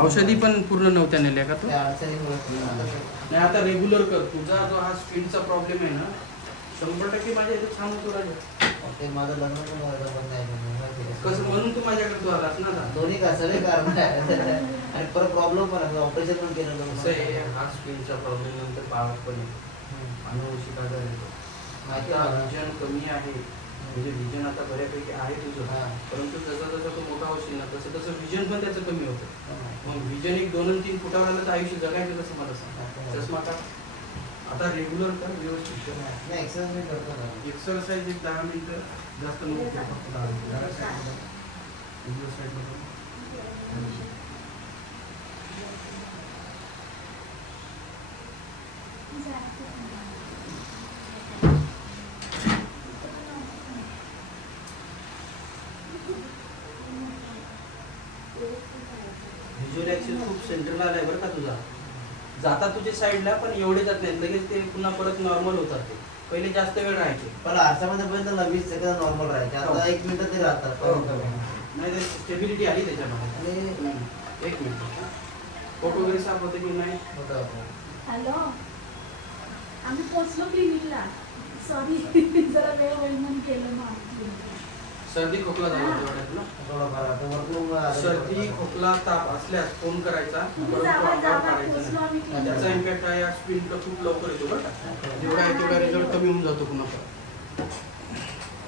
औषधी पण पूर्ण नव्हत्या नेल्या का तू? नाही आता रेग्युलर कर. तुझा जो हा स्किनचा प्रॉब्लेम आहे ना 100% माझ्या इथे छान होतो राजा. माझं लग्न पण नाही कसं म्हणून तू माझ्याकडे तू आलास ना. दोन्ही का सगळे कारण आणि परत प्रॉब्लेम पण ऑपरेशन पण केलं कसं हा स्किनचा प्रॉब्लेम नंतर बाळपणी अनुवंशिक आजार येतो. आता विजन कमी आहे म्हणजे विजन आता बऱ्यापैकी आहे तुझं, परंतु जसं जसं तू मोठा होशील ना तसं तसं विजन पण त्याचं कमी होतं. मग विजन 1, 2 आणि 3 फुटावर आलं तर आयुष्य जगायचं कसं मला सांग. चष्मा का आता रेग्युलर कर व्यवस्थित. एक्सरसाइज करतो ना. एक्सरसाइज 10 मिनिटं जास्त नको फक्त 10 मिनिटं. व्हिज्युअल ऍक्सेस खूप सेंटरला आलाय बरं का तुझा. जाता तुझ्या साईडला पण एवढे जात नाहीत, लगेच ते पुन्हा परत नॉर्मल होतात. ते पहिले जास्त वेळ राहायचे. पण आरशामध्ये पर्यंत 20 सेकंद नॉर्मल राहायचे. आता 1 मिनिट तरी राहतात. नाही ते स्टेबिलिटी आली त्याच्यामध्ये. आणि 1 मिनिट फोटो वगैरे साफ होते की नाही? हॅलो आम्ही पोचलो क्लिनिकला. सॉरी जरा वेळ होईल म्हणून केलं मग. सर्दी खोकला झाला तुला? सर्दी खोकला ताप असल्यास फोन करायचा. त्याचा इम्पॅक्ट आहे. स्पिन खूप लवकर येतो बरं का. जेवढा आहे तेवढा रिझल्ट कमी होऊन जातो पुन्हा.